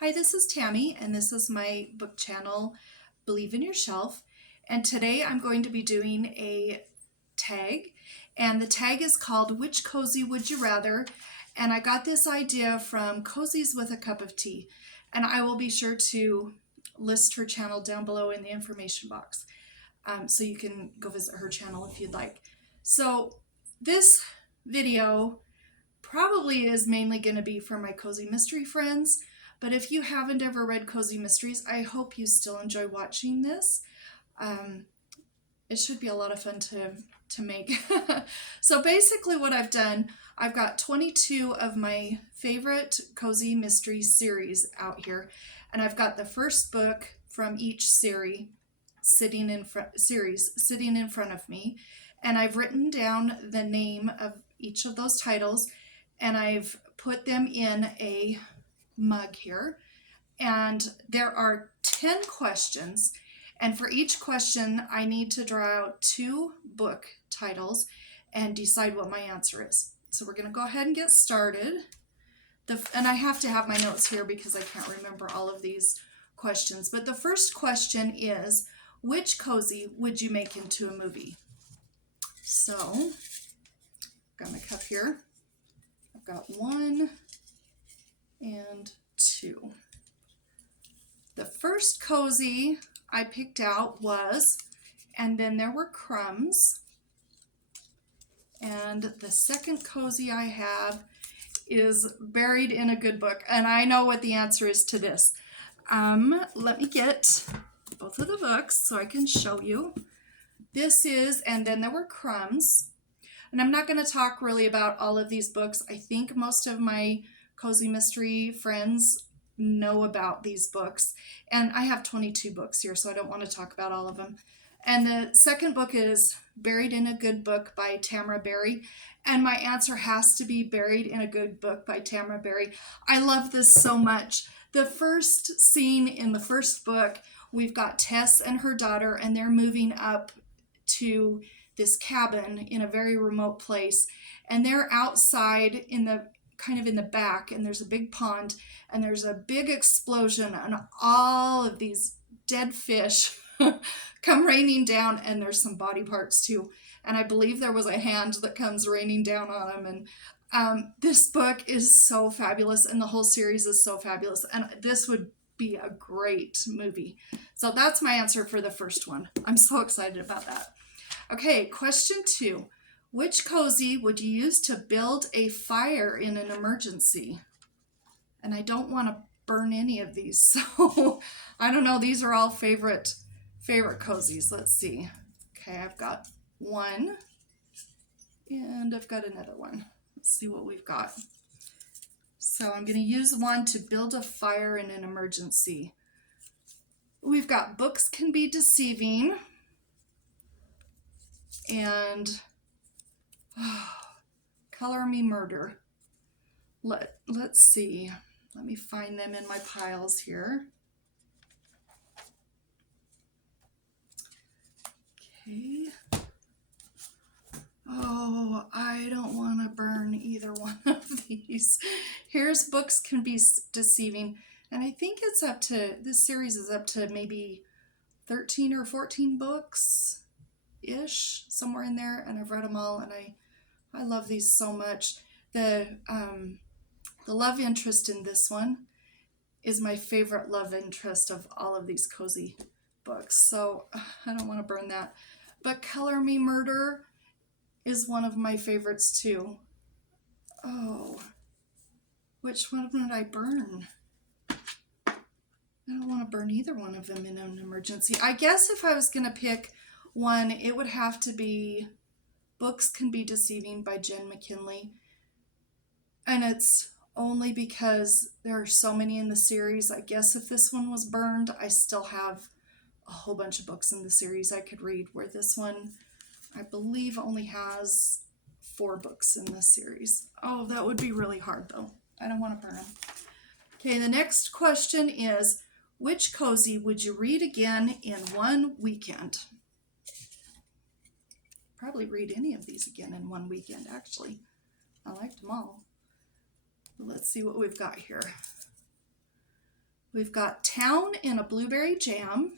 Hi, this is Tammy, and this is my book channel, Believe in Your Shelf. And today I'm going to be doing a tag, and the tag is called Which Cozy Would You Rather? And I got this idea from Cozies with a Cup of Tea, and I will be sure to list her channel down below in the information box, so you can go visit her channel if you'd like. So this video probably is mainly going to be for my cozy mystery friends. But if you haven't ever read Cozy Mysteries, I hope you still enjoy watching this. It should be a lot of fun to make. So basically what I've done, I've got 22 of my favorite Cozy Mystery series out here. And I've got the first book from each series sitting in front of me. And I've written down the name of each of those titles, and I've put them in a mug here, and there are 10 questions, and for each question I need to draw out 2 book titles and decide what my answer is. So we're going to go ahead and get started. And I have to have my notes here because I can't remember all of these questions, but the first question is, which cozy would you make into a movie? So got my cup here. I've got 1 and 2. The first cozy I picked out was And Then There Were Crumbs. And the second cozy I have is Buried in a Good Book. And I know what the answer is to this. Let me get both of the books so I can show you. This is And Then There Were Crumbs. And I'm not going to talk really about all of these books. I think most of my Cozy Mystery friends know about these books. And I have 22 books here, so I don't want to talk about all of them. And the second book is Buried in a Good Book by Tamara Berry. And my answer has to be Buried in a Good Book by Tamara Berry. I love this so much. The first scene in the first book, we've got Tess and her daughter, and they're moving up to this cabin in a very remote place. And they're outside in the kind of in the back, and there's a big pond, and there's a big explosion, and all of these dead fish come raining down, and there's some body parts too. And I believe there was a hand that comes raining down on them. And this book is so fabulous, and the whole series is so fabulous, and this would be a great movie. So that's my answer for the first one. I'm so excited about that. Okay, question 2. Which cozy would you use to build a fire in an emergency? And I don't want to burn any of these, so I don't know. These are all favorite cozies. Let's see. Okay, I've got 1, and I've got another one. Let's see what we've got. So I'm going to use 1 to build a fire in an emergency. We've got Books Can Be Deceiving, and Color Me Murder. Let's see. Let me find them in my piles here. Okay. Oh, I don't want to burn either one of these. Here's Books Can Be Deceiving. And I think it's up to, this series is up to maybe 13 or 14 books-ish, somewhere in there. And I've read them all, and I love these so much. The love interest in this one is my favorite love interest of all of these cozy books. So I don't want to burn that. But Color Me Murder is one of my favorites too. Oh, which one would I burn? I don't want to burn either one of them in an emergency. I guess if I was going to pick one, it would have to be Books Can Be Deceiving by Jen McKinley. And it's only because there are so many in the series. I guess if this one was burned, I still have a whole bunch of books in the series I could read, where this one, I believe, only has 4 books in this series. Oh, that would be really hard though. I don't want to burn them. Okay, the next question is, which cozy would you read again in one weekend? Probably read any of these again in one weekend, actually. I liked them all. Let's see what we've got here. We've got Town in a Blueberry Jam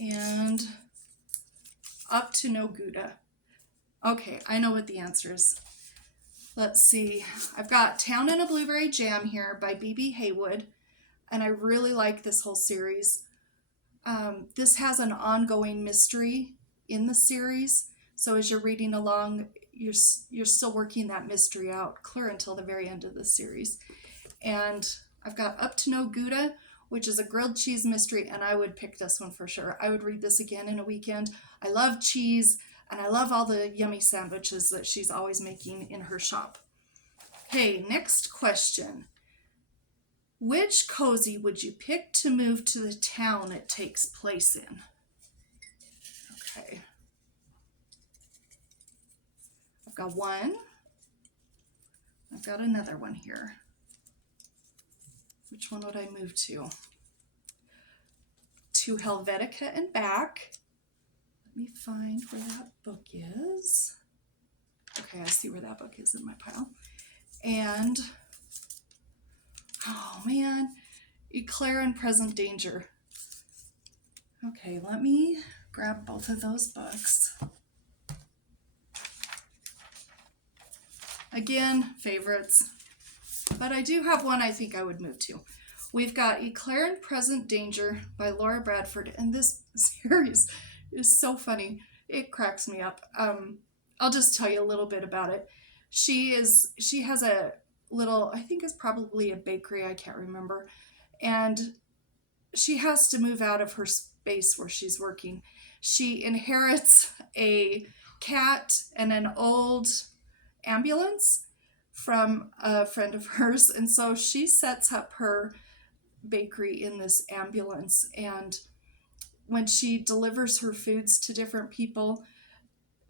and Up to No Gouda. Okay, I know what the answer is. Let's see. I've got Town in a Blueberry Jam here by B.B. Haywood, and I really like this whole series. This has an ongoing mystery in the series, so as you're reading along, you're still working that mystery out clear until the very end of the series. And I've got Up to No Gouda, which is a grilled cheese mystery, and I would pick this one for sure. I would read this again in a weekend. I love cheese, and I love all the yummy sandwiches that she's always making in her shop. Okay, next question. Which cozy would you pick to move to the town it takes place in? Okay. I've got one. I've got another one here. Which one would I move to? To Helvetica and back. Let me find where that book is. Okay, I see where that book is in my pile. And, oh man, Eclair and Present Danger. Okay, let me grab both of those books. Again, favorites. But I do have one I think I would move to. We've got Eclair and Present Danger by Laura Bradford, and this series is so funny. It cracks me up. I'll just tell you a little bit about it. She has a little, I think it's probably a bakery, I can't remember, and she has to move out of her space where she's working. She inherits a cat and an old ambulance from a friend of hers, and so she sets up her bakery in this ambulance, and when she delivers her foods to different people,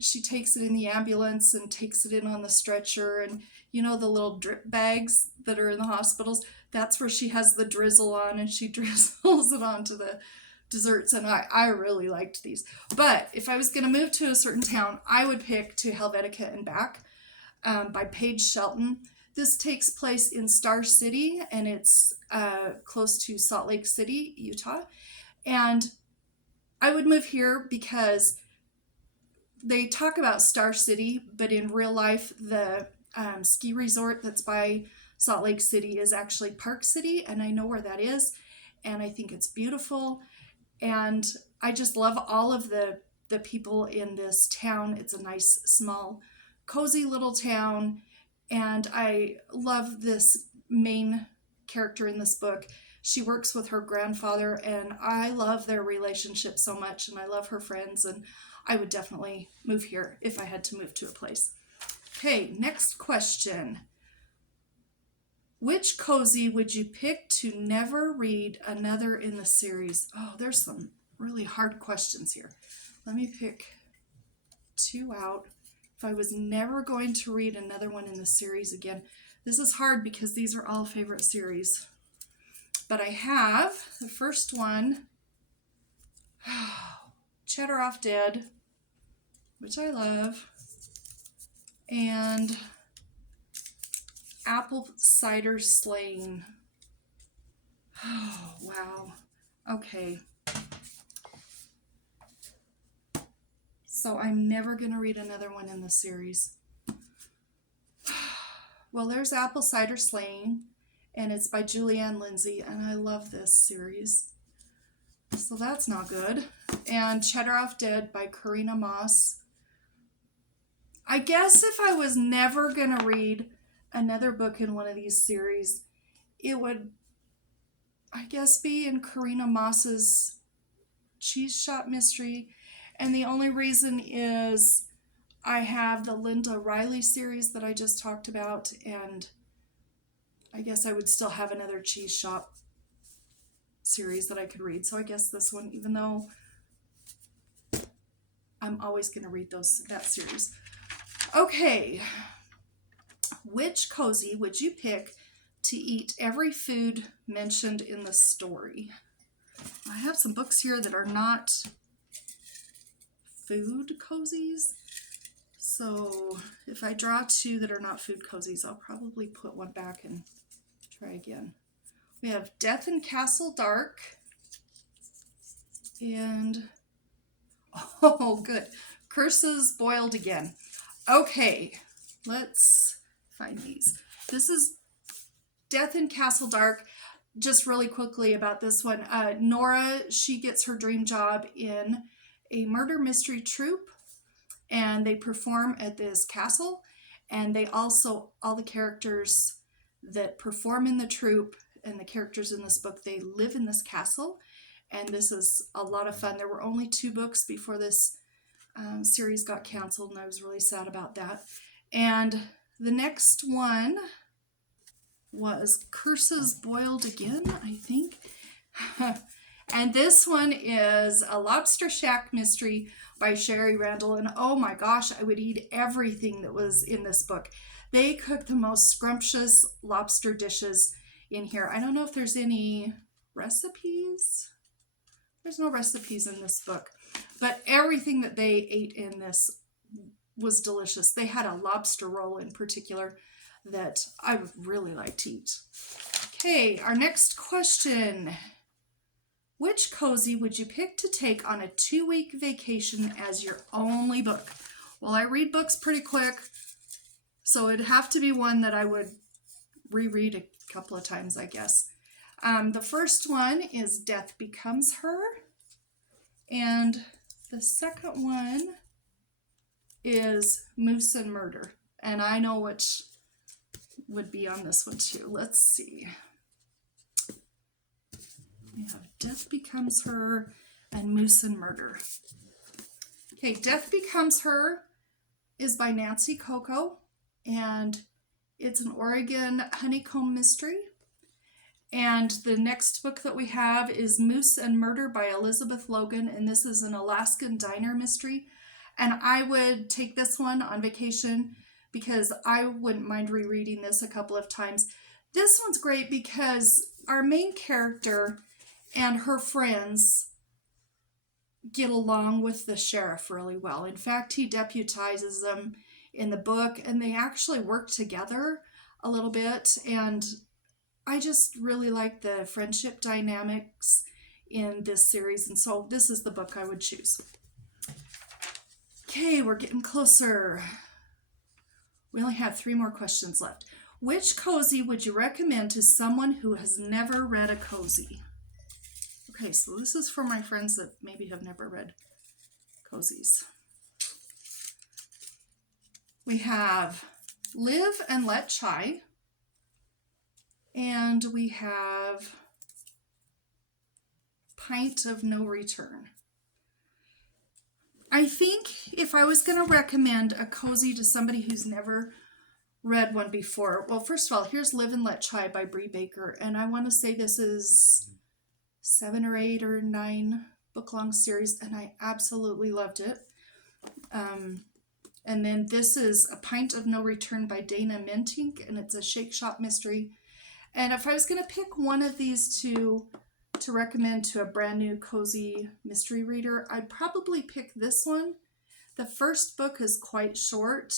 she takes it in the ambulance and takes it in on the stretcher, and you know the little drip bags that are in the hospitals, that's where she has the drizzle on, and she drizzles it onto the desserts, and I really liked these. But if I was going to move to a certain town, I would pick To Helvetica and Back by Paige Shelton. This takes place in Star City, and it's close to Salt Lake City, Utah. And I would move here because they talk about Star City, but in real life, the ski resort that's by Salt Lake City is actually Park City, and I know where that is, and I think it's beautiful. And I just love all of the people in this town. It's a nice, small, cozy little town, and I love this main character in this book. She works with her grandfather, and I love their relationship so much, and I love her friends, and I would definitely move here if I had to move to a place. Okay, next question. Which cozy would you pick to never read another in the series? Oh, there's some really hard questions here. Let me pick two out. If I was never going to read another one in the series again, this is hard because these are all favorite series. But I have the first one, Cheddar Off Dead, which I love, and Apple Cider Slaying. Oh, wow. Okay. So I'm never going to read another one in the series. Well, there's Apple Cider Slaying, and it's by Julianne Lindsey, and I love this series. So that's not good. And Cheddar Off Dead by Korina Mousse. I guess if I was never going to read another book in one of these series, it would, I guess, be in Korina Mousse's Cheese Shop Mystery. And the only reason is I have the Linda Riley series that I just talked about, and I guess I would still have another cheese shop series that I could read. So I guess this one, even though I'm always going to read that series. Okay. Which cozy would you pick to eat every food mentioned in the story? I have some books here that are not food cozies. So if I draw two that are not food cozies, I'll probably put one back and try again. We have Death in Castle Dark. And, oh, good. Curses Boiled Again. Okay, let's find these. This is Death in Castle Dark. Just really quickly about this one. Nora, she gets her dream job in a murder mystery troupe, and they perform at this castle. And they also, all the characters that perform in the troupe and the characters in this book, they live in this castle. And this is a lot of fun. There were only 2 books before this series got canceled, and I was really sad about that. And the next one was Curses Boiled Again, I think. And this one is a Lobster Shack mystery by Shari, Randall. And oh my gosh, I would eat everything that was in this book. They cook the most scrumptious lobster dishes in here. I don't know if there's any recipes. There's no recipes in this book, but everything that they ate in this was delicious. They had a lobster roll in particular that I would really like to eat. Okay, our next question. Which cozy would you pick to take on a 2-week vacation as your only book? Well, I read books pretty quick, so it'd have to be one that I would reread a couple of times, I guess. The first one is Death Becomes Her, and the second one is Mousse and Murder, and I know which would be on this one too. Let's see. We have Death Becomes Her and Mousse and Murder. Okay, Death Becomes Her is by Nancy Coco, and it's an Oregon honeycomb mystery. And the next book that we have is Mousse and Murder by Elizabeth Logan, and this is an Alaskan diner mystery. And I would take this one on vacation because I wouldn't mind rereading this a couple of times. This one's great because our main character and her friends get along with the sheriff really well. In fact, he deputizes them in the book, and they actually work together a little bit, and I just really like the friendship dynamics in this series, and so this is the book I would choose. Okay, we're getting closer. We only have 3 more questions left. Which cozy would you recommend to someone who has never read a cozy? Okay, so this is for my friends that maybe have never read cozies. We have Live and Let Chai. And we have Pint of No Return. I think if I was going to recommend a cozy to somebody who's never read one before, well, first of all, here's Live and Let Chai by Bree Baker, and I want to say this is 7 or 8 or 9 book-long series, and I absolutely loved it. And then this is A Pint of No Return by Dana Mentink, and it's a shake shop mystery. And if I was going to pick one of these two to recommend to a brand new cozy mystery reader, I'd probably pick this one. The first book is quite short,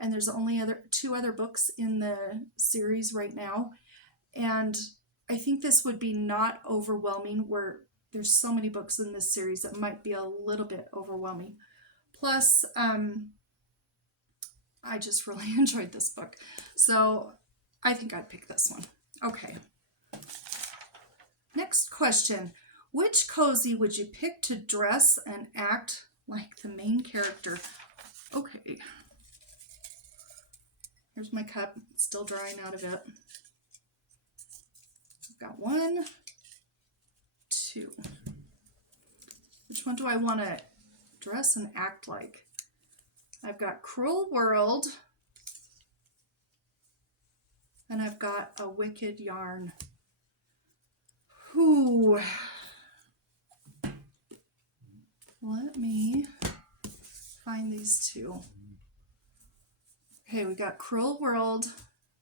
and there's only 2 other books in the series right now. And I think this would be not overwhelming, where there's so many books in this series that might be a little bit overwhelming. Plus, I just really enjoyed this book. So I think I'd pick this one. Okay. Next question. Which cozy would you pick to dress and act like the main character? Okay. Here's my cup. It's still drying out of it. I've got 1, 2. Which one do I want to dress and act like? I've got Cruel World. And I've got A Wicked Yarn. Ooh. Let me find these 2. Okay, we got Cruel World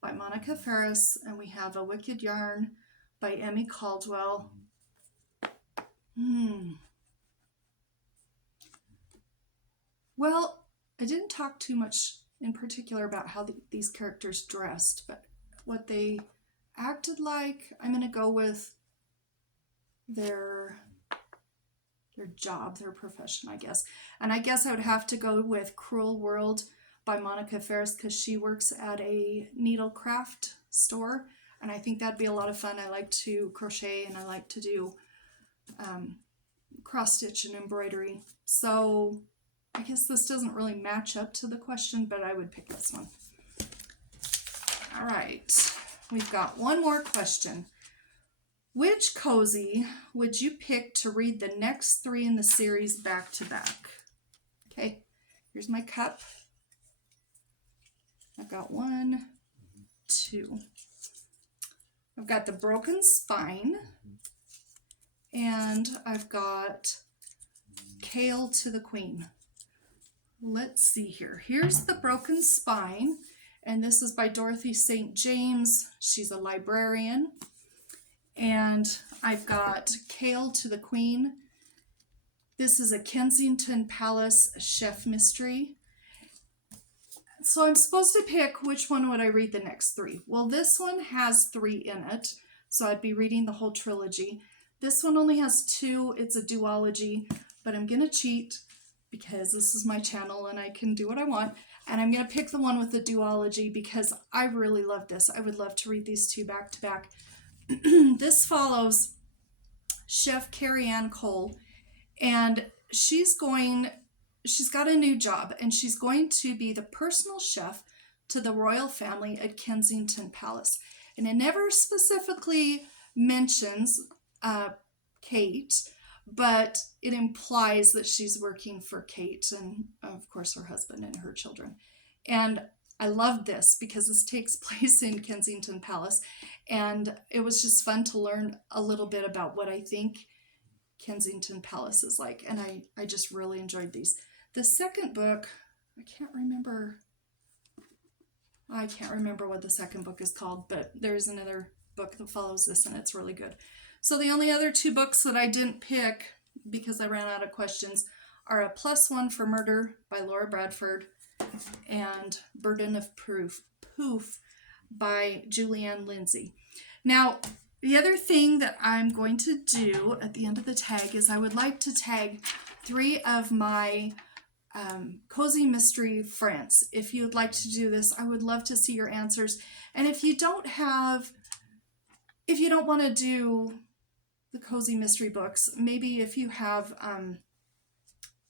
by Monica Ferris, and we have A Wicked Yarn by Emmie Caldwell. Well, I didn't talk too much in particular about how these characters dressed, but what they acted like, I'm going to go with their job, their profession, I guess. And I guess I would have to go with Cruel World by Monica Ferris because she works at a needlecraft store. And I think that'd be a lot of fun. I like to crochet and I like to do cross stitch and embroidery. So I guess this doesn't really match up to the question, but I would pick this one. All right, we've got one more question. Which cozy would you pick to read the next 3 in the series back to back? Okay, here's my cup. I've got 1, 2. I've got The Broken Spine, and I've got Kale to the Queen. Let's see here. Here's The Broken Spine, and this is by Dorothy St. James. She's a librarian. And I've got Kale to the Queen. This is a Kensington Palace chef mystery. So I'm supposed to pick which one would I read the next 3. Well, this one has 3 in it, so I'd be reading the whole trilogy. This one only has 2. It's a duology, but I'm going to cheat because this is my channel and I can do what I want. And I'm going to pick the one with the duology because I really love this. I would love to read these 2 back to back. This follows Chef Carrie Ann Cole, and she's got a new job, and she's going to be the personal chef to the royal family at Kensington Palace. And it never specifically mentions Kate, but it implies that she's working for Kate and, of course, her husband and her children. And I love this because this takes place in Kensington Palace, and it was just fun to learn a little bit about what I think Kensington Palace is like, and I just really enjoyed these. The second book, I can't remember what the second book is called, but there's another book that follows this, and it's really good. So the only other 2 books that I didn't pick because I ran out of questions are A Plus One for Murder by Laura Bradford and Burden of Poof by Julianne Lindsey. Now, the other thing that I'm going to do at the end of the tag is I would like to tag 3 of my cozy mystery friends. If you would like to do this, I would love to see your answers. And if you don't want to do the cozy mystery books, maybe if you have,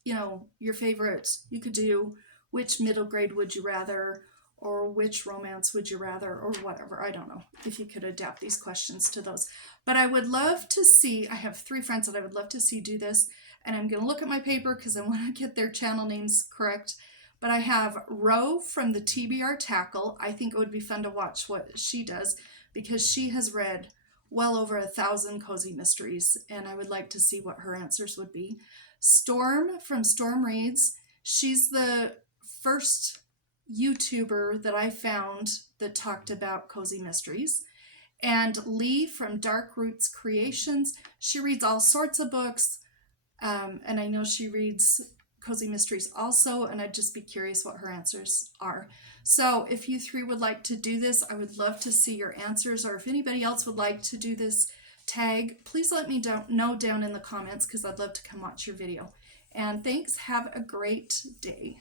your favorite, you could do which middle grade would you rather, or which romance would you rather, or whatever. I don't know if you could adapt these questions to those. But I would love to see, I have 3 friends that I would love to see do this, and I'm going to look at my paper because I want to get their channel names correct. But I have Ro from the TBR Tackle. I think it would be fun to watch what she does because she has read well over 1,000 cozy mysteries, and I would like to see what her answers would be. Storm from Storm Reads. She's the first YouTuber that I found that talked about cozy mysteries. And Lee from Dark Roots Creations. She reads all sorts of books, and I know she reads cozy mysteries also, and I'd just be curious what her answers are. So if you 3 would like to do this, I would love to see your answers, or if anybody else would like to do this tag, please let me know down in the comments because I'd love to come watch your video. And thanks. Have a great day.